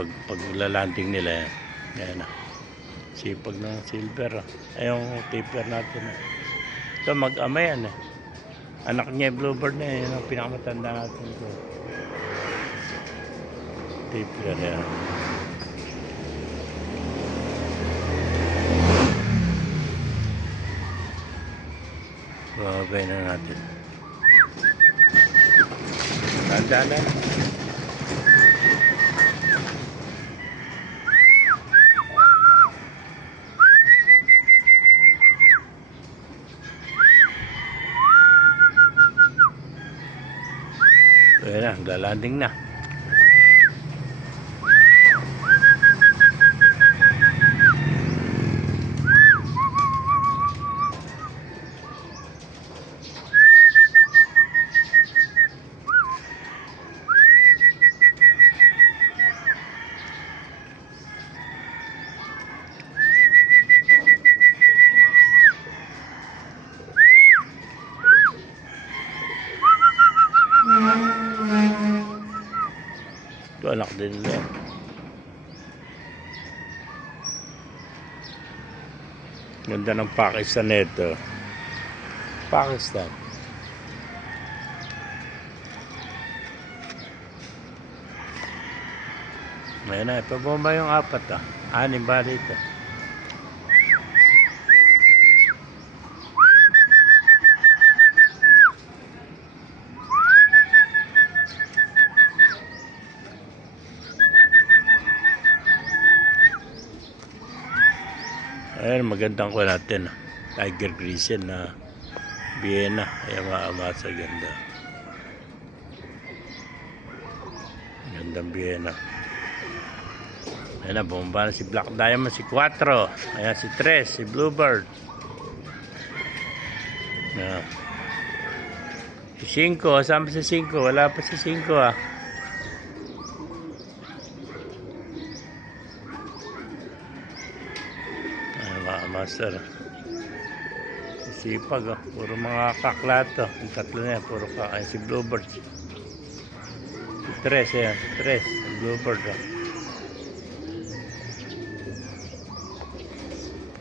pag, pag lalanding nila yan. Yan na. Sipag ng silver. Oh. Ay, yung tipper natin. Oh. Ito, mag-ama yan eh. Anak niya, bluebird na yan. Yung pinakamatanda natin ito. Tipper yan. Babay na natin. Tanda na. Ayan na, lalanding na. Ito anak din nila. Ganda ng Pakistan nito. Pakistan. Ayan na, ipabomba yung apat ah. Anim ba dito? Ayan, magandang ko natin. ah. Tiger Grisen na Vienna. Ayan, maama sa ganda. Gandang Vienna. Ayan na, bumaba na si Black Diamond, si 4. Ayan, si 3, si Bluebird. Ayan. Si 5, saan pa si 5? Wala pa si 5 ah. Ay, mga master. Sipag, oh. puro mga kaklato. Yung tatlo na yan, puro ka. Ay, si Bluebird. Si Tres, ayan. Si Tres, Bluebird. Oh.